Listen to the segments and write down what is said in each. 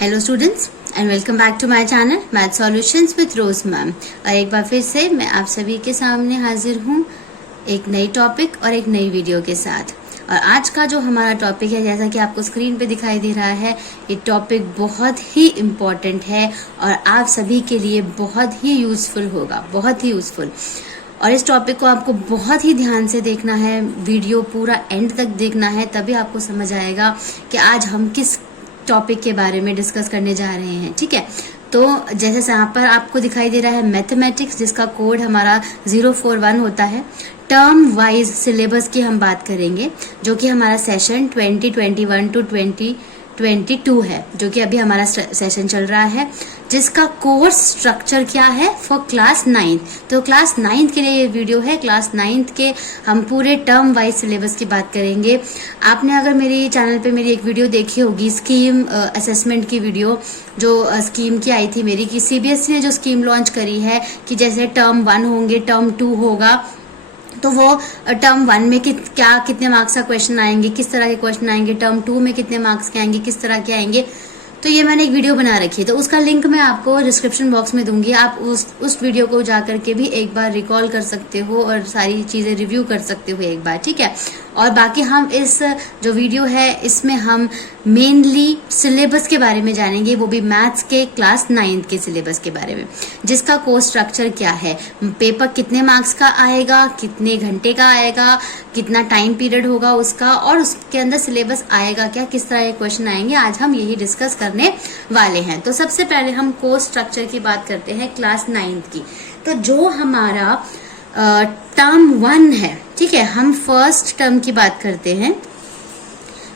Hello students and welcome back to my channel math solutions with Rose ma'am. और एक बार फिर से मैं आप सभी के सामने हाजिर हूँ एक नई टॉपिक और एक नई वीडियो के साथ। और आज का जो हमारा टॉपिक है, जैसा कि आपको स्क्रीन पे दिखाई दे रहा है, ये टॉपिक बहुत ही इम्पोर्टेंट है और आप सभी के लिए बहुत ही यूजफुल होगा, बहुत ही यूजफुल। और इस टॉपिक को आपको बहुत ही ध्यान से देखना है, वीडियो पूरा एंड तक देखना है, तभी आपको समझ आएगा कि आज हम किस टॉपिक के बारे में डिस्कस करने जा रहे हैं। ठीक है, तो जैसे यहाँ पर आपको दिखाई दे रहा है मैथमेटिक्स, जिसका कोड हमारा 041 होता है। टर्म वाइज सिलेबस की हम बात करेंगे, जो कि हमारा सेशन 2021 टू 2022 है, जो कि अभी हमारा सेशन चल रहा है, जिसका कोर्स स्ट्रक्चर क्या है फॉर क्लास 9। तो क्लास 9 के लिए ये वीडियो है। क्लास 9 के हम पूरे टर्म वाइज सिलेबस की बात करेंगे। आपने अगर मेरी चैनल पे मेरी एक वीडियो देखी होगी, स्कीम असेसमेंट की वीडियो, जो स्कीम की आई थी मेरी, कि सीबीएसई ने जो स्कीम लॉन्च करी है कि जैसे टर्म 1 होंगे, टर्म 2 होगा, तो वो टर्म 1 में कितने मार्क्स का क्वेश्चन आएंगे, किस तरह के क्वेश्चन आएंगे, टर्म 2 में कितने मार्क्स के आएंगे, किस तरह के आएंगे। तो ये मैंने एक वीडियो बना रखी है, तो उसका लिंक मैं आपको डिस्क्रिप्शन बॉक्स में दूंगी। आप उस वीडियो को जाकर के भी एक बार रिकॉल कर सकते हो और सारी चीजें रिव्यू कर सकते हो एक बार। ठीक है, और बाकी हम इस जो वीडियो है इसमें हम मेनली सिलेबस के बारे में जानेंगे, वो भी मैथ्स के क्लास 9 के सिलेबस के बारे में, जिसका कोर्स स्ट्रक्चर क्या है, पेपर कितने मार्क्स का आएगा, कितने घंटे का आएगा, कितना टाइम पीरियड होगा उसका, और उसके अंदर सिलेबस आएगा क्या, किस तरह के क्वेश्चन आएंगे, आज हम यही डिस्कस करने वाले हैं। तो सबसे पहले हम कोर्स स्ट्रक्चर की बात करते हैं क्लास 9 की। तो जो हमारा टर्म 1 है, ठीक है, हम फर्स्ट टर्म की बात करते हैं।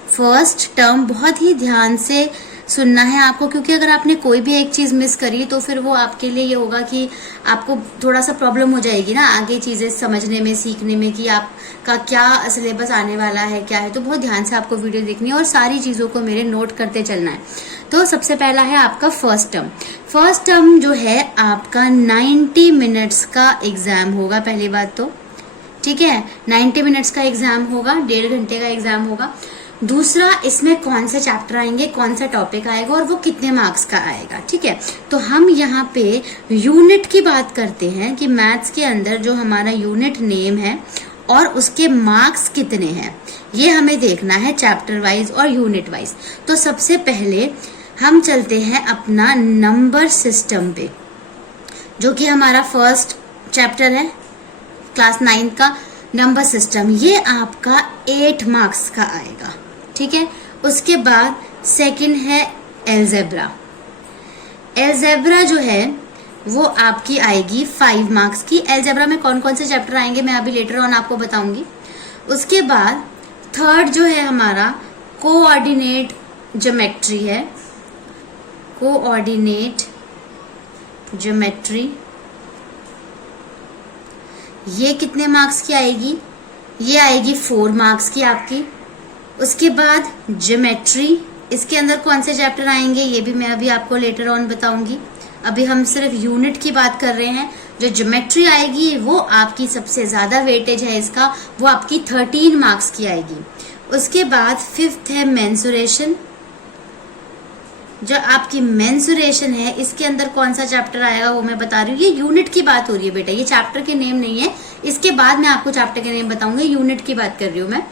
फर्स्ट टर्म बहुत ही ध्यान से सुनना है आपको, क्योंकि अगर आपने कोई भी एक चीज मिस करी तो फिर वो आपके लिए ये होगा कि आपको थोड़ा सा प्रॉब्लम हो जाएगी ना आगे चीजें समझने में, सीखने में, कि आपका क्या सिलेबस आने वाला है, क्या है। तो बहुत ध्यान से आपको वीडियो देखनी है और सारी चीजों को मेरे नोट करते चलना है। तो सबसे पहला है आपका फर्स्ट टर्म। फर्स्ट टर्म जो है आपका 90 मिनट्स का एग्जाम होगा, पहली बात तो। ठीक है, 90 मिनट्स का एग्जाम होगा, 1.5 घंटे का एग्जाम होगा। दूसरा, इसमें कौन से चैप्टर आएंगे, कौन सा टॉपिक आएगा और वो कितने मार्क्स का आएगा। ठीक है, तो हम यहाँ पे यूनिट की बात करते हैं कि मैथ्स के अंदर जो हमारा यूनिट नेम है और उसके मार्क्स कितने हैं, ये हमें देखना है चैप्टर वाइज और यूनिट वाइज। तो सबसे पहले हम चलते हैं अपना नंबर सिस्टम पे, जो कि हमारा फर्स्ट चैप्टर है क्लास 9 का, नंबर सिस्टम। ये आपका 8 मार्क्स का आएगा। ठीक है, उसके बाद सेकंड है एलजेब्रा। एलजेब्रा जो है वो आपकी आएगी 5 मार्क्स की। एलजेब्रा में कौन कौन से चैप्टर आएंगे मैं अभी लेटर ऑन आपको बताऊंगी। उसके बाद थर्ड जो है हमारा कोऑर्डिनेट ज्योमेट्री है। कोऑर्डिनेट ज्योमेट्री, ये कितने मार्क्स की आएगी, ये आएगी 4 मार्क्स की आपकी। उसके बाद ज्योमेट्री, इसके अंदर कौन से चैप्टर आएंगे ये भी मैं अभी आपको लेटर ऑन बताऊंगी। अभी हम सिर्फ यूनिट की बात कर रहे हैं। जो ज्योमेट्री आएगी वो आपकी सबसे ज्यादा वेटेज है इसका, वो आपकी 13 मार्क्स की आएगी। उसके बाद फिफ्थ है मेंसुरेशन। जो आपकी मेंसुरेशन है, इसके अंदर कौन सा चैप्टर आएगा वो मैं बता रही हूँ। ये यूनिट की बात हो रही है बेटा, ये चैप्टर के नेम नहीं है। इसके बाद मैं आपको चैप्टर के नेम बताऊंगी, यूनिट की बात कर रही हूँ मैं।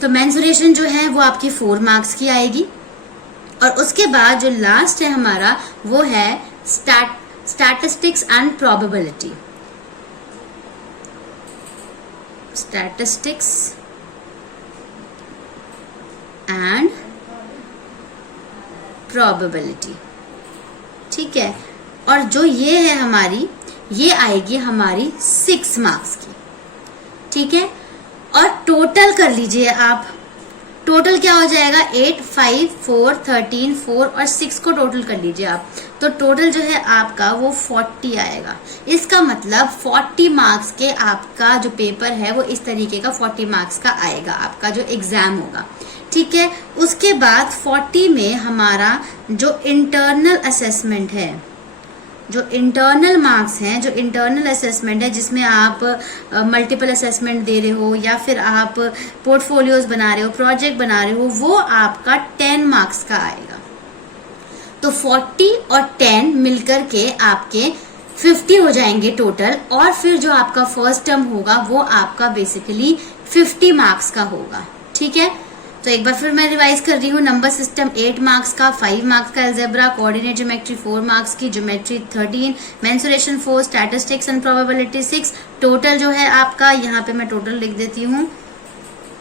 तो मेंसुरेशन जो है वो आपकी 4 मार्क्स की आएगी। और उसके बाद जो लास्ट है हमारा वो है statistics and probability. Statistics and probability. ठीक है, और जो ये है हमारी, ये आएगी हमारी 6 मार्क्स की। ठीक है, और टोटल कर लीजिए आप, टोटल क्या हो जाएगा, 8, 5, 4, 13, 4 और 6 को टोटल कर लीजिए आप। तो टोटल जो है आपका वो 40 आएगा। इसका मतलब 40 मार्क्स के आपका जो पेपर है वो इस तरीके का 40 मार्क्स का आएगा, आपका जो एग्जाम होगा। ठीक है, उसके बाद 40 में हमारा जो इंटरनल असेसमेंट है, जो इंटरनल मार्क्स हैं, जो इंटरनल असेसमेंट है, जिसमें आप मल्टीपल असेसमेंट दे रहे हो या फिर आप पोर्टफोलियोज बना रहे हो, प्रोजेक्ट बना रहे हो, वो आपका 10 मार्क्स का आएगा। तो 40 और 10 मिलकर के आपके 50 हो जाएंगे टोटल, और फिर जो आपका फर्स्ट टर्म होगा वो आपका बेसिकली 50 मार्क्स का होगा। ठीक है, तो एक बार फिर मैं रिवाइज कर रही हूँ। नंबर सिस्टम 8 मार्क्स का, 5 मार्क्स का अलजेब्रा, कोऑर्डिनेट ज्योमेट्री 4 मार्क्स की, geometry 13, mensuration 4, statistics and probability 6। Total जो है आपका, यहाँ पे मैं टोटल लिख देती हूँ,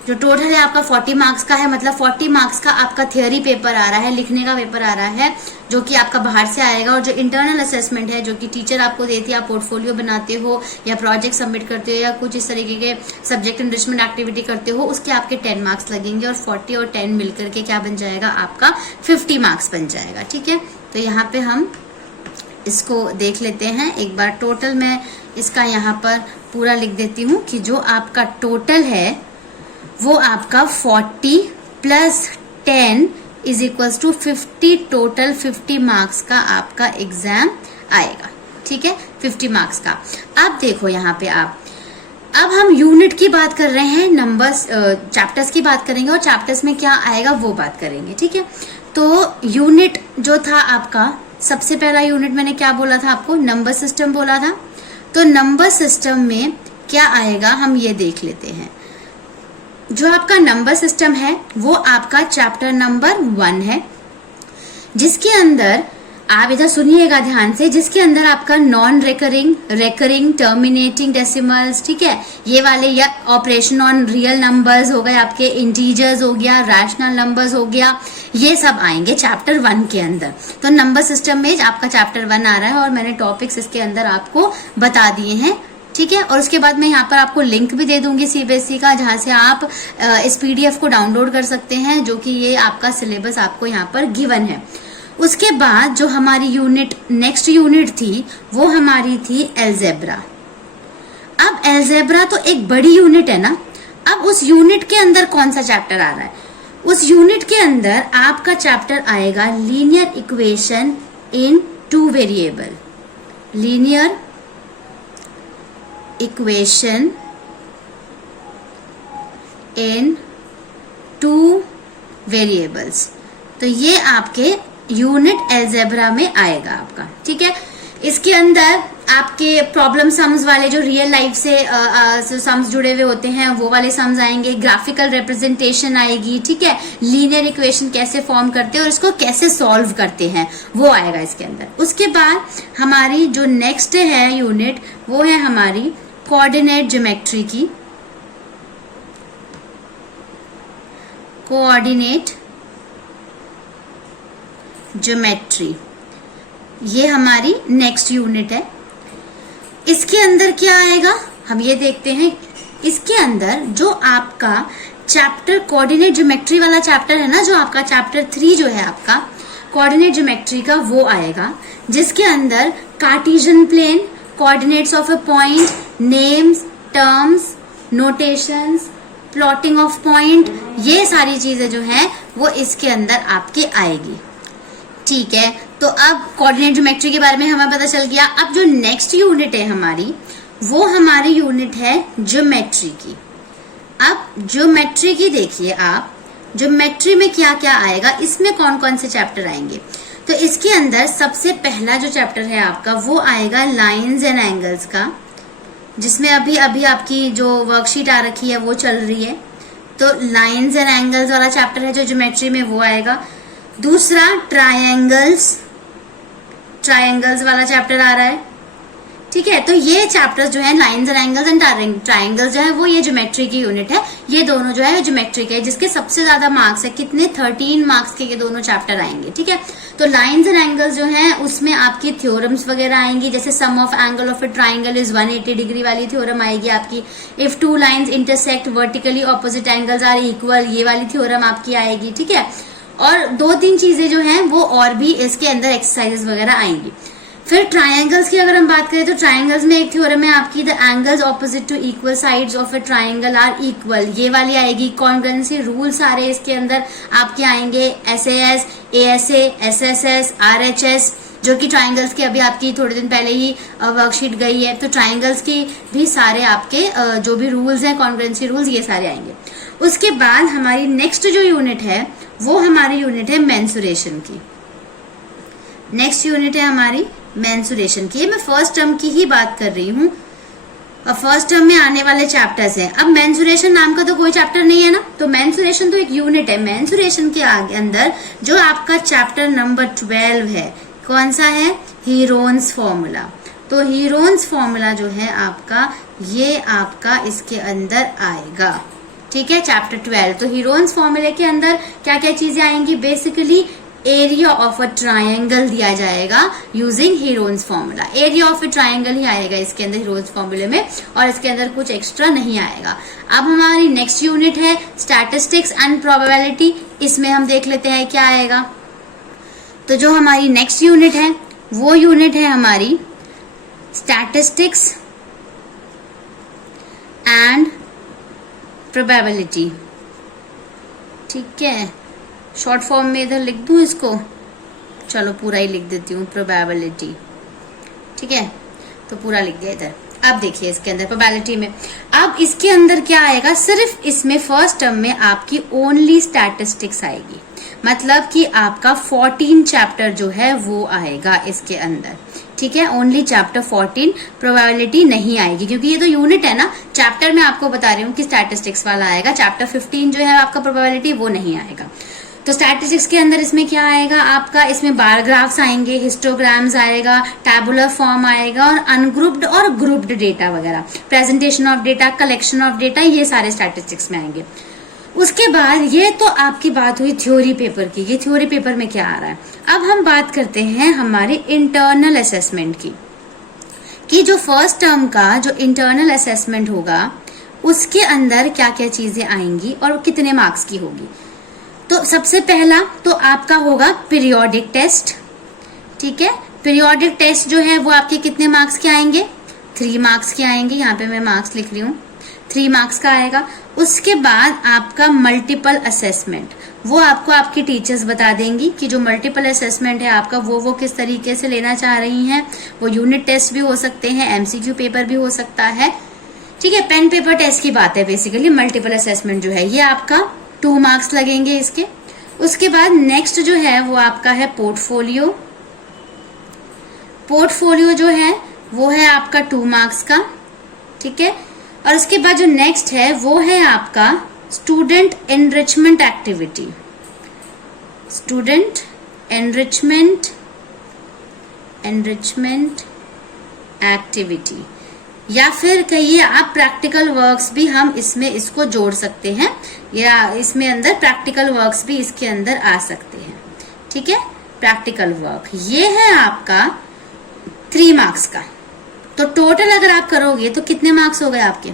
जो टोटल है आपका 40 मार्क्स का है। मतलब 40 मार्क्स का आपका थियोरी पेपर आ रहा है, लिखने का पेपर आ रहा है, जो कि आपका बाहर से आएगा। और जो इंटरनल असेसमेंट है, जो कि टीचर आपको देती है, आप पोर्टफोलियो बनाते हो या प्रोजेक्ट सबमिट करते हो या कुछ इस तरीके के सब्जेक्ट एनरिचमेंट एक्टिविटी करते हो, उसके आपके 10 मार्क्स लगेंगे, और 40 और 10 मिलकर के क्या बन जाएगा, आपका 50 मार्क्स बन जाएगा। ठीक है, तो यहाँ पे हम इसको देख लेते हैं एक बार। टोटल मैं इसका यहाँ पर पूरा लिख देती हूँ कि जो आपका टोटल है वो आपका 40 plus 10 is equals to 50, total 50 marks का आपका एग्जाम आएगा। ठीक है, 50 मार्क्स का। अब देखो यहाँ पे अब हम यूनिट की बात कर रहे हैं, नंबर्स चैप्टर्स की बात करेंगे, और चैप्टर्स में क्या आएगा वो बात करेंगे। ठीक है, तो यूनिट जो था आपका, सबसे पहला यूनिट मैंने क्या बोला था आपको, नंबर सिस्टम बोला था। तो नंबर सिस्टम में क्या आएगा हम ये देख लेते हैं। जो आपका नंबर सिस्टम है वो आपका चैप्टर नंबर 1 है, जिसके अंदर आप इधर सुनिएगा ध्यान से, जिसके अंदर आपका non recurring, recurring, terminating decimals, ठीक है, ये वाले, या ऑपरेशन ऑन रियल नंबर्स हो गए, आपके इंटीजर्स हो गया, रैशनल नंबर्स हो गया, ये सब आएंगे चैप्टर 1 के अंदर। तो नंबर सिस्टम में आपका चैप्टर 1 आ रहा है, और मैंने टॉपिक्स इसके अंदर आपको बता दिए हैं। ठीक है, और उसके बाद मैं यहाँ पर आपको लिंक भी दे दूंगी सीबीएसई का, जहां से आप इस पीडीएफ को डाउनलोड कर सकते हैं, जो कि ये आपका सिलेबस आपको यहाँ पर गिवन है। उसके बाद जो हमारी यूनिट, नेक्स्ट यूनिट थी, वो हमारी थी अलजेब्रा। अब अलजेब्रा तो एक बड़ी यूनिट है ना। अब उस यूनिट के अंदर कौन सा चैप्टर आ रहा है, उस यूनिट के अंदर आपका चैप्टर आएगा linear equation in 2 variable, linear equation in 2 variables. तो ये आपके यूनिट अलजेब्रा में आएगा आपका। ठीक है, इसके अंदर आपके प्रॉब्लम सम्स वाले, जो रियल लाइफ से सम्स जुड़े हुए होते हैं, वो वाले सम्स आएंगे, ग्राफिकल रिप्रेजेंटेशन आएगी। ठीक है, लीनियर इक्वेशन कैसे फॉर्म करते हैं और इसको कैसे सॉल्व करते हैं, वो आएगा इसके अंदर। उसके बाद हमारी जो नेक्स्ट है यूनिट, वो है हमारी कोऑर्डिनेट ज्योमेट्री की, कोऑर्डिनेट ज्योमेट्री, ये हमारी नेक्स्ट यूनिट है। इसके अंदर क्या आएगा हम ये देखते हैं। इसके अंदर जो आपका चैप्टर कोऑर्डिनेट ज्योमेट्री वाला चैप्टर है ना, जो आपका चैप्टर 3 जो है आपका कोऑर्डिनेट ज्योमेट्री का, वो आएगा, जिसके अंदर Cartesian plane, coordinates of a point, names, terms, notations, plotting of point, ये सारी चीजें जो है वो इसके अंदर आपके आएगी। ठीक है, तो अब कोऑर्डिनेट ज्योमेट्री के बारे में हमें पता चल गया। अब जो नेक्स्ट यूनिट है हमारी, वो हमारी यूनिट है ज्योमेट्री की। अब ज्योमेट्री की देखिए आप, ज्योमेट्री में क्या क्या आएगा, इसमें कौन कौन से चैप्टर आएंगे। तो इसके अंदर सबसे पहला जो चैप्टर है आपका, वो आएगा लाइंस एंड एंगल्स का, जिसमें अभी अभी आपकी जो वर्कशीट आ रखी है वो चल रही है। तो लाइंस एंड एंगल्स वाला चैप्टर है जो ज्योमेट्री में, वो आएगा। दूसरा ट्रायंगल्स, ट्रायंगल्स वाला चैप्टर आ रहा है। ठीक है, तो ये चैप्टर्स जो है lines and angles and triangles जो है वो ये ज्योमेट्री की यूनिट है। ये दोनों जो है ज्योमेट्री के, जिसके सबसे ज्यादा मार्क्स है, कितने 13 मार्क्स के ये दोनों चैप्टर आएंगे। ठीक है, तो लाइंस एंड एंगल्स जो है उसमें आपकी थ्योरम्स वगैरह आएंगी, जैसे sum of angle of a triangle is 180 degree वाली थ्योरम आएगी आपकी। If 2 lines intersect vertically opposite angles are equal, ये वाली थ्योरम आपकी आएगी। ठीक है, और 2-3 चीजें जो हैं वो और भी इसके अंदर एक्सरसाइजेस वगैरह आएंगी। फिर ट्रायंगल्स की अगर हम बात करें, तो ट्रायंगल्स में एक थ्योरम है आपकी, the angles opposite to equal sides of a triangle are equal, ये वाली आएगी। कॉन्ग्रुएंसी रूल सारे इसके अंदर आपके आएंगे, SAS, ASA, SSS, RHS, जो कि ट्रायंगल्स की अभी आपकी थोड़े दिन पहले ही वर्कशीट गई है। तो ट्रायंगल्स की भी सारे आपके जो भी रूल्स हैं, कॉन्ग्रुएंसी रूल्स, ये सारे आएंगे। उसके बाद हमारी नेक्स्ट जो यूनिट है वो हमारी यूनिट है मेंसुरेशन की। नेक्स्ट यूनिट है हमारी मेंसुरेशन की। मैं फर्स्ट टर्म की ही बात कर रही हूँ और फर्स्ट टर्म में आने वाले चैप्टर्स हैं। अब मेंसुरेशन नाम का तो कोई चैप्टर नहीं है ना, तो मेंसुरेशन तो एक यूनिट है। मेंसुरेशन के आगे अंदर जो आपका चैप्टर नंबर 12 है, कौन सा है? Heron's formula. तो हीरोन्स फॉर्मूला जो है आपका, ये आपका इसके अंदर आएगा। ठीक है, चैप्टर 12। तो हीरोन्स फॉर्मूले के अंदर क्या क्या चीजें आएंगी? Basically area of a triangle दिया जाएगा using Heron's formula. Area of a triangle ही आएगा इसके अंदर हीरोन्स फॉर्मूले में, और इसके अंदर कुछ एक्स्ट्रा नहीं आएगा। अब हमारी नेक्स्ट यूनिट है स्टैटिस्टिक्स एंड प्रोबेबिलिटी। इसमें हम देख लेते हैं क्या आएगा। तो जो हमारी नेक्स्ट यूनिट है वो यूनिट है हमारी स्टैटिस्टिक्स एंड प्रोबेबिलिटी। ठीक है, शॉर्ट फॉर्म में इधर लिख दूं इसको, चलो पूरा ही लिख देती हूँ, प्रोबेबिलिटी। ठीक है, तो पूरा लिख दिया इधर। अब देखिए इसके अंदर प्रोबेबिलिटी में, अब इसके अंदर क्या आएगा? सिर्फ इसमें फर्स्ट टर्म में आपकी ओनली स्टैटिस्टिक्स आएगी, मतलब कि आपका 14 चैप्टर जो है वो आएगा इसके अंदर। ठीक है, ओनली चैप्टर 14, प्रोबेबिलिटी नहीं आएगी क्योंकि ये तो यूनिट है ना। चैप्टर में आपको बता रही हूँ कि स्टैटिस्टिक्स वाला आएगा, चैप्टर 15 जो है आपका प्रोबेबिलिटी वो नहीं आएगा। तो स्टैटिस्टिक्स के अंदर इसमें क्या आएगा आपका? इसमें बार ग्राफ्स आएंगे, हिस्टोग्राम्स आएगा, टैबुलर फॉर्म आएगा, और अनग्रुप्ड और ग्रुप्ड डेटा वगैरह, presentation of data, collection of data, ये सारे स्टैटिस्टिक्स में आएंगे। उसके बाद ये तो आपकी बात हुई थ्योरी पेपर की। ये थ्योरी पेपर में क्या आ रहा है? अब हम बात करते हैं हमारे इंटरनल असेसमेंट की, कि जो फर्स्ट टर्म का जो इंटरनल असेसमेंट होगा उसके अंदर क्या क्या चीजें आएंगी और कितने मार्क्स की होगी। तो सबसे पहला तो आपका होगा पीरियोडिक टेस्ट। ठीक है, पीरियोडिक टेस्ट जो है वो आपके कितने मार्क्स के आएंगे? 3 मार्क्स के आएंगे। यहाँ पे मैं मार्क्स लिख रही हूँ, 3 मार्क्स का आएगा। उसके बाद आपका मल्टीपल असेसमेंट, वो आपको आपकी टीचर्स बता देंगी कि जो मल्टीपल असेसमेंट है आपका वो किस तरीके से लेना चाह रही हैं। वो यूनिट टेस्ट भी हो सकते हैं, एमसीक्यू पेपर भी हो सकता है। ठीक है, पेन पेपर टेस्ट की बात है बेसिकली। मल्टीपल असेसमेंट जो है ये आपका 2 मार्क्स लगेंगे इसके। उसके बाद नेक्स्ट जो है वो आपका है पोर्टफोलियो। पोर्टफोलियो जो है वो है आपका 2 मार्क्स का। ठीक है, और उसके बाद जो नेक्स्ट है वो है आपका student enrichment activity. Student enrichment activity, या फिर कहिए आप प्रैक्टिकल वर्क्स भी हम इसमें इसको जोड़ सकते हैं, या इसमें अंदर प्रैक्टिकल वर्क्स भी इसके अंदर आ सकते हैं। ठीक है, प्रैक्टिकल वर्क ये है आपका 3 मार्क्स का। तो टोटल अगर आप करोगे तो कितने मार्क्स हो गए आपके?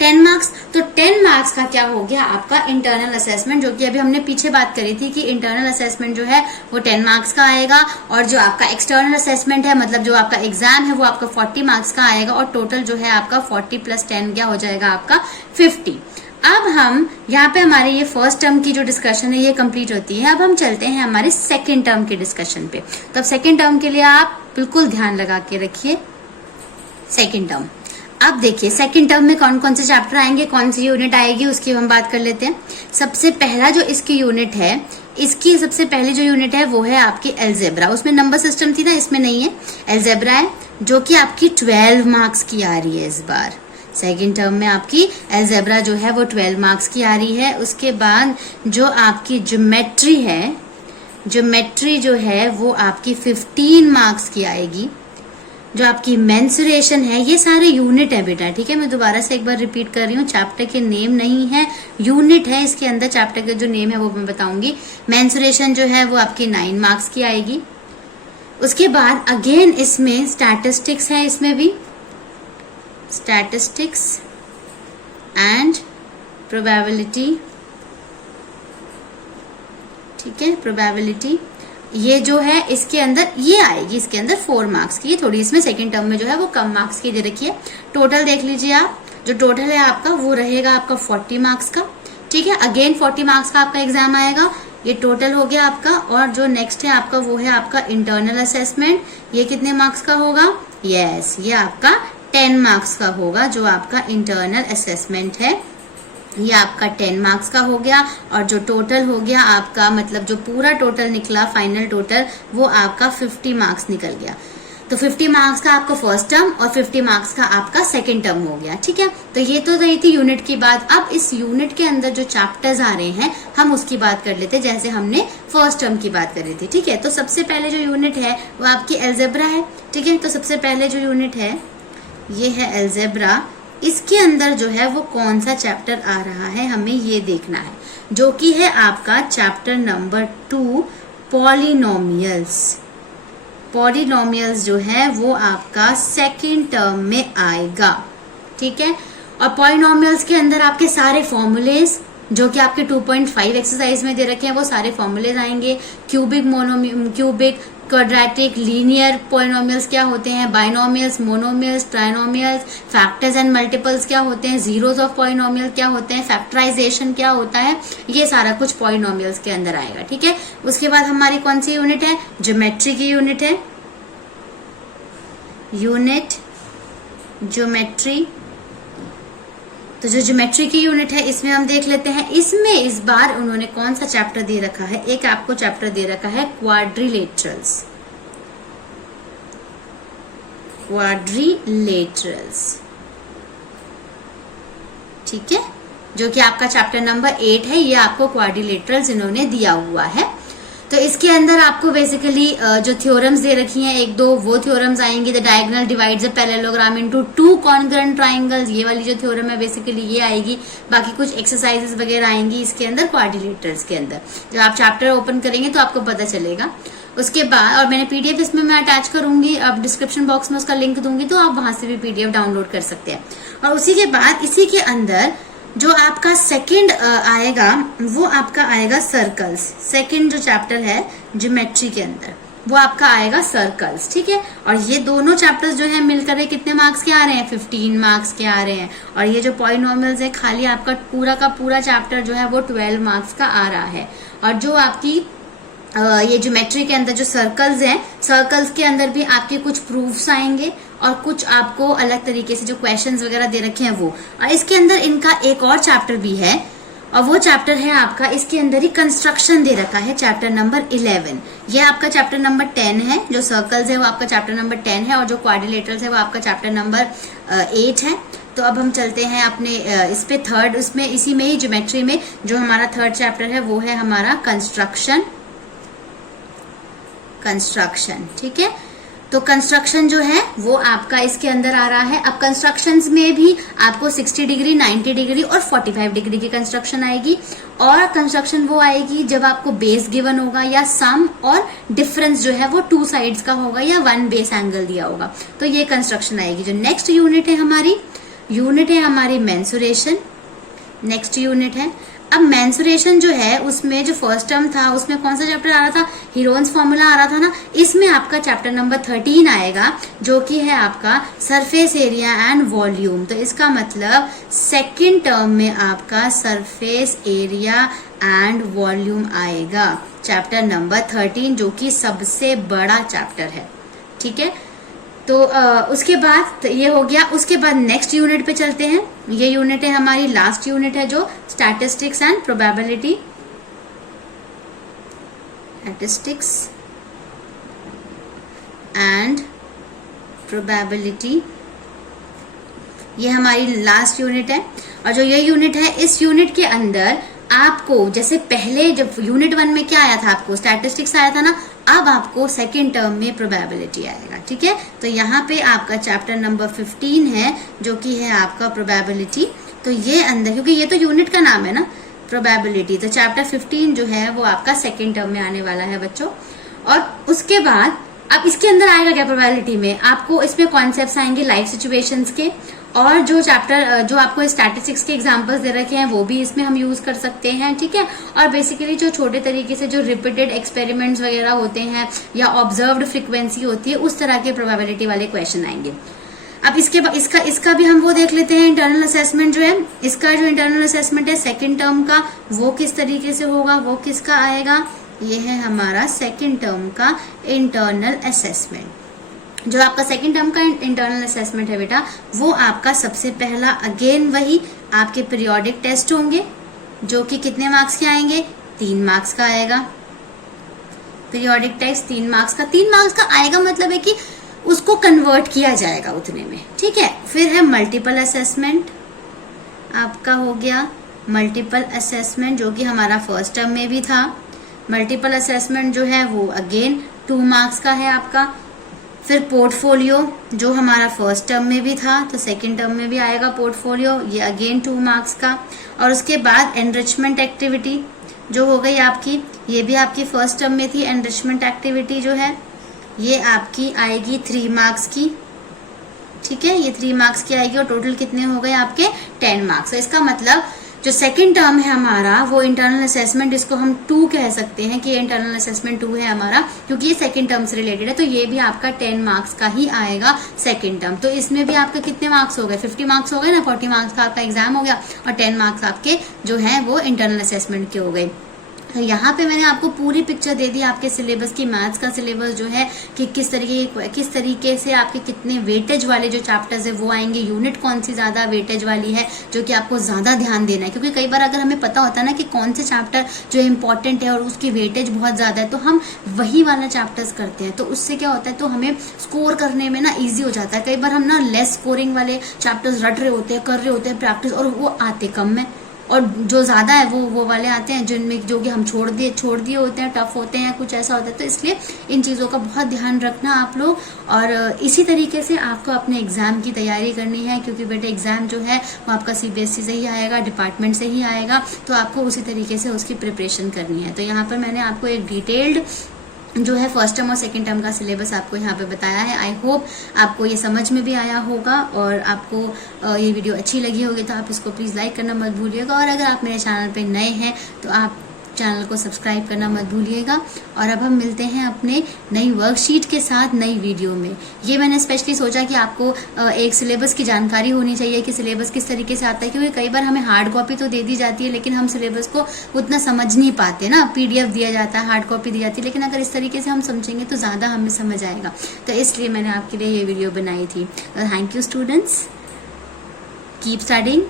10 मार्क्स। तो 10 मार्क्स का क्या हो गया आपका इंटरनल असेसमेंट, जो कि अभी हमने पीछे बात करी थी कि इंटरनल असेसमेंट जो है वो 10 मार्क्स का आएगा, और जो आपका एक्सटर्नल असेसमेंट है, मतलब जो आपका एग्जाम है, वो आपका 40 मार्क्स का आएगा, और टोटल जो है आपका 40 + 10 क्या हो जाएगा आपका 50। अब हम यहाँ पे हमारे ये फर्स्ट टर्म की जो डिस्कशन है ये कंप्लीट होती है। अब हम चलते हैं हमारे सेकेंड टर्म के डिस्कशन पे। तो अब सेकेंड टर्म के लिए आप बिल्कुल ध्यान लगा के रखिए। सेकेंड टर्म, अब देखिए सेकेंड टर्म में कौन कौन से चैप्टर आएंगे, कौन सी यूनिट आएगी, उसकी हम बात कर लेते हैं। सबसे पहला जो इसकी यूनिट है, इसकी सबसे पहली जो यूनिट है वो है आपकी अलजेब्रा। उसमें नंबर सिस्टम थी ना, इसमें नहीं है, अलजेब्रा है, जो कि आपकी 12 मार्क्स की आ रही है इस बार। सेकेंड टर्म में आपकी अलजेब्रा जो है वो 12 मार्क्स की आ रही है। उसके बाद जो आपकी ज्योमेट्री है, ज्योमेट्री जो है वो आपकी 15 मार्क्स की आएगी। जो आपकी मेंसुरेशन है, ये सारे यूनिट है बेटा। ठीक है, मैं दोबारा से एक बार रिपीट कर रही हूँ, चैप्टर के नेम नहीं है, यूनिट है इसके अंदर। चैप्टर के जो नेम है वो मैं बताऊंगी। मेंसुरेशन जो है वो आपकी 9 मार्क्स की आएगी। उसके बाद अगेन इसमें स्टैटिस्टिक्स है, इसमें भी स्टैटिस्टिक्स एंड प्रोबेबिलिटी। ठीक है, प्रोबेबिलिटी ये जो है इसके अंदर ये आएगी, इसके अंदर 4 मार्क्स की। थोड़ी इसमें सेकंड टर्म में जो है वो कम मार्क्स की दे रखी है। टोटल देख लीजिए आप, जो टोटल है आपका वो रहेगा आपका 40 मार्क्स का। ठीक है, अगेन 40 मार्क्स का आपका एग्जाम आएगा। ये टोटल हो गया आपका। और जो नेक्स्ट है आपका वो है आपका इंटरनल असेसमेंट। ये कितने मार्क्स का होगा? यस, ये आपका 10 मार्क्स का होगा, जो आपका इंटरनल असेसमेंट है ये आपका 10 मार्क्स का हो गया, और जो टोटल हो गया आपका, मतलब जो पूरा टोटल निकला फाइनल टोटल, वो आपका 50 मार्क्स निकल गया। तो 50 मार्क्स का आपका फर्स्ट टर्म और 50 मार्क्स का आपका सेकंड टर्म हो गया। ठीक है, तो ये तो रही थी यूनिट की बात। अब इस यूनिट के अंदर जो चैप्टर्स आ रहे हैं हम उसकी बात कर लेते, जैसे हमने फर्स्ट टर्म की बात करी थी। ठीक है, तो सबसे पहले जो यूनिट है वो आपकी अलजेब्रा है। ठीक है, तो सबसे पहले जो यूनिट है ये है अलजेब्रा। इसके अंदर जो है वो कौन सा चैप्टर आ रहा है हमें ये देखना है, जो कि है आपका चैप्टर नंबर 2 पॉलिनोमियल्स। पॉलिनोमियल्स जो है वो आपका सेकंड टर्म में आएगा। ठीक है, और पॉलिनोमियल्स के अंदर आपके सारे फॉर्मूलेज जो कि आपके 2.5 एक्सरसाइज में दे रखे हैं वो सारे फॉर्मूलेज आएंगे। क्यूबिक, क्वाड्रेटिक, लीनियर पॉलिनोमियल्स क्या होते हैं, binomials, monomials, trinomials, factors and multiples क्या होते हैं, जीरोस ऑफ पॉलिनोमियल क्या होते हैं, फैक्टराइजेशन क्या होता है, ये सारा कुछ पॉलिनोमियल्स के अंदर आएगा। ठीक है, उसके बाद हमारी कौन सी यूनिट है, ज्योमेट्री की यूनिट है। यूनिट ज्योमेट्री, तो जो ज्योमेट्री की यूनिट है इसमें हम देख लेते हैं। इसमें इस बार उन्होंने कौन सा चैप्टर दे रखा है, एक आपको चैप्टर दे रखा है क्वाड्रिलेटरल्स। क्वाड्रिलेटरल्स, ठीक है, जो कि आपका चैप्टर नंबर 8 है। ये आपको क्वाड्रिलेटरल्स इन्होंने दिया हुआ है। तो इसके अंदर आपको बेसिकली जो थ्योरम्स दे रखी हैं एक दो, वो थ्योरम्स आएंगी। The diagonal divides a parallelogram into 2 congruent triangles, ये वाली जो थ्योरम है बेसिकली ये आएगी। बाकी कुछ एक्सरसाइजेस वगैरह आएंगी इसके अंदर क्वाड्रिलेटरल्स के अंदर। जब आप चैप्टर ओपन करेंगे तो आपको पता चलेगा। उसके बाद, और मैंने पीडीएफ इसमें मैं अटैच करूंगी, अब डिस्क्रिप्शन बॉक्स में उसका लिंक दूंगी, तो आप वहां से भी पीडीएफ डाउनलोड कर सकते हैं। और उसी के बाद इसी के अंदर जो आपका सेकंड आएगा वो आपका आएगा सर्कल्स। सेकंड जो चैप्टर है ज्योमेट्री के अंदर वो आपका आएगा सर्कल्स। ठीक है, और ये दोनों चैप्टर्स जो है मिलकर कितने मार्क्स के आ रहे हैं, 15 मार्क्स के आ रहे हैं। और ये जो पॉलिनोमियल्स है खाली आपका पूरा का पूरा चैप्टर जो है वो 12 मार्क्स का आ रहा है। और जो आपकी ये ज्योमेट्री के अंदर जो सर्कल्स हैं, सर्कल्स के अंदर भी आपके कुछ प्रूफ्स आएंगे और कुछ आपको अलग तरीके से जो क्वेश्चंस वगैरह दे रखे हैं वो। और इसके अंदर इनका एक और चैप्टर भी है, और वो चैप्टर है आपका, इसके अंदर ही कंस्ट्रक्शन दे रखा है, चैप्टर नंबर 11। ये आपका चैप्टर नंबर 10 है। जो सर्कल्स है वो आपका चैप्टर नंबर 10 है, और जो क्वाड्रिलेटरल्स है वो आपका चैप्टर नंबर 8 है। तो अब हम चलते हैं अपने इस पे थर्ड, उसमें इसी में ही ज्योमेट्री में जो हमारा थर्ड चैप्टर है वो है हमारा कंस्ट्रक्शन। ठीक है, तो कंस्ट्रक्शन जो है वो आपका इसके अंदर आ रहा है। अब कंस्ट्रक्शंस में भी आपको 60 डिग्री, 90 डिग्री और 45 डिग्री की कंस्ट्रक्शन आएगी। और कंस्ट्रक्शन वो आएगी जब आपको बेस गिवन होगा, या सम और डिफरेंस जो है वो 2 साइड्स का होगा, या 1 बेस एंगल दिया होगा, तो ये कंस्ट्रक्शन आएगी। जो नेक्स्ट यूनिट है हमारी मेंसुरेशन। नेक्स्ट यूनिट है। अब मेंसुरेशन जो है उसमें जो फर्स्ट टर्म था उसमें कौन सा चैप्टर आ रहा था, हीरोन्स फॉर्मूला आ रहा था ना। इसमें आपका चैप्टर नंबर 13 आएगा, जो कि है आपका सरफेस एरिया एंड वॉल्यूम। तो इसका मतलब सेकंड टर्म में आपका सरफेस एरिया एंड वॉल्यूम आएगा, चैप्टर नंबर 13, जो कि सबसे बड़ा चैप्टर है। ठीक है, तो उसके बाद ये हो गया। उसके बाद नेक्स्ट यूनिट पे चलते हैं। ये यूनिट है हमारी लास्ट यूनिट है, जो statistics and probability. Statistics and probability, ये हमारी लास्ट यूनिट है। और जो ये यूनिट है, इस यूनिट के अंदर आपको जैसे पहले जब यूनिट 1 में क्या आया था, आपको स्टैटिस्टिक्स आया था ना, अब आपको सेकेंड टर्म में प्रोबेबिलिटी आएगा। ठीक है, तो यहाँ पे आपका चैप्टर नंबर 15 है, जो कि है आपका प्रोबेबिलिटी। तो ये अंदर, क्योंकि ये तो यूनिट का नाम है ना प्रोबेबिलिटी, तो चैप्टर 15 जो है वो आपका सेकेंड टर्म में आने वाला है बच्चों। और उसके बाद अब इसके अंदर आएगा क्या प्रोबेबिलिटी में, आपको इसमें कॉन्सेप्ट्स आएंगे लाइफ सिचुएशंस के, और जो चैप्टर जो आपको स्टैटिस्टिक्स के एग्जांपल्स दे रखे हैं वो भी इसमें हम यूज कर सकते हैं। ठीक है, और बेसिकली जो छोटे तरीके से जो रिपीटेड एक्सपेरिमेंट्स वगैरह होते हैं या ऑब्जर्व्ड फ्रीक्वेंसी होती है, उस तरह के प्रोबेबिलिटी वाले क्वेश्चन आएंगे। अब इसके बाद इसका भी हम वो देख लेते हैं, इंटरनल असेसमेंट जो है। इसका जो इंटरनल असेसमेंट है सेकेंड टर्म का, वो किस तरीके से होगा, वो किसका आएगा, ये है हमारा सेकेंड टर्म का इंटरनल असेसमेंट। जो आपका सेकेंड टर्म का इंटरनल असेसमेंट है बेटा, वो आपका सबसे पहला अगेन वही आपके पीरियोडिक टेस्ट होंगे जो कि कितने मार्क्स के आएंगे, 3 मार्क्स का आएगा। पीरियोडिक टेस्ट 3 मार्क्स का, 3 मार्क्स का आएगा मतलब है कि उसको कन्वर्ट किया जाएगा उतने में, ठीक है। फिर है मल्टीपल असेसमेंट, आपका हो गया मल्टीपल असेसमेंट जो कि हमारा फर्स्ट टर्म में भी था। मल्टीपल असेसमेंट जो है वो अगेन 2 मार्क्स का है आपका। फिर पोर्टफोलियो जो हमारा फर्स्ट टर्म में भी था तो सेकंड टर्म में भी आएगा पोर्टफोलियो, ये अगेन 2 मार्क्स का। और उसके बाद एनरिचमेंट एक्टिविटी जो हो गई आपकी, ये भी आपकी फर्स्ट टर्म में थी। एनरिचमेंट एक्टिविटी जो है ये आपकी आएगी 3 मार्क्स की, ठीक है, ये 3 मार्क्स की आएगी और टोटल कितने हो गए आपके 10 मार्क्स। तो इसका मतलब जो सेकंड टर्म है हमारा वो इंटरनल असेसमेंट, इसको हम 2 कह सकते हैं कि इंटरनल असेसमेंट 2 है हमारा, क्योंकि ये सेकंड टर्म से रिलेटेड है। तो ये भी आपका 10 मार्क्स का ही आएगा सेकंड टर्म। तो इसमें भी आपका कितने मार्क्स हो गए, 50 मार्क्स हो गए ना, 40 मार्क्स का आपका एग्जाम हो गया और 10 मार्क्स आपके जो है वो इंटरनल असेसमेंट के हो गए। तो यहाँ पे मैंने आपको पूरी पिक्चर दे दी आपके सिलेबस की, मैथ्स का सिलेबस जो है कि किस तरीके से आपके कितने वेटेज वाले जो चैप्टर्स है वो आएंगे, यूनिट कौन सी ज्यादा वेटेज वाली है जो कि आपको ज्यादा ध्यान देना है। क्योंकि कई बार अगर हमें पता होता है ना कि कौन से चैप्टर जो इंपॉर्टेंट है और उसकी वेटेज बहुत ज्यादा है तो हम वही वाला चैप्टर्स करते हैं, तो उससे क्या होता है तो हमें स्कोर करने में ना ईजी हो जाता है। कई बार हम ना लेस स्कोरिंग वाले चैप्टर्स रट रहे होते हैं, कर रहे होते हैं प्रैक्टिस, और वो आते कम में, और जो ज्यादा है वो वाले आते हैं जिनमें जो कि हम छोड़ दिए होते हैं, टफ होते हैं, कुछ ऐसा होता है। तो इसलिए इन चीजों का बहुत ध्यान रखना आप लोग, और इसी तरीके से आपको अपने एग्जाम की तैयारी करनी है, क्योंकि बेटे एग्जाम जो है वो आपका CBSE से ही आएगा, डिपार्टमेंट से ही आएगा, तो आपको उसी तरीके से उसकी प्रिपरेशन करनी है। तो यहाँ पर मैंने आपको एक डिटेल्ड जो है फर्स्ट टर्म और सेकंड टर्म का सिलेबस आपको यहाँ पे बताया है। आई होप आपको ये समझ में भी आया होगा और आपको ये वीडियो अच्छी लगी होगी, तो आप इसको प्लीज़ लाइक करना मत भूलिएगा। और अगर आप मेरे चैनल पे नए हैं तो आप चैनल को सब्सक्राइब करना मत भूलिएगा। और अब हम मिलते हैं अपने नई वर्कशीट के साथ नई वीडियो में। ये मैंने स्पेशली सोचा कि आपको एक सिलेबस की जानकारी होनी चाहिए कि सिलेबस किस तरीके से आता है, क्योंकि कई बार हमें हार्ड कॉपी तो दे दी जाती है लेकिन हम सिलेबस को उतना समझ नहीं पाते ना। PDF दिया जाता है, हार्ड कॉपी दी जाती है, लेकिन अगर इस तरीके से हम समझेंगे तो ज़्यादा हमें समझ आएगा। तो इसलिए मैंने आपके लिए ये वीडियो बनाई थी। Thank you students, keep studying.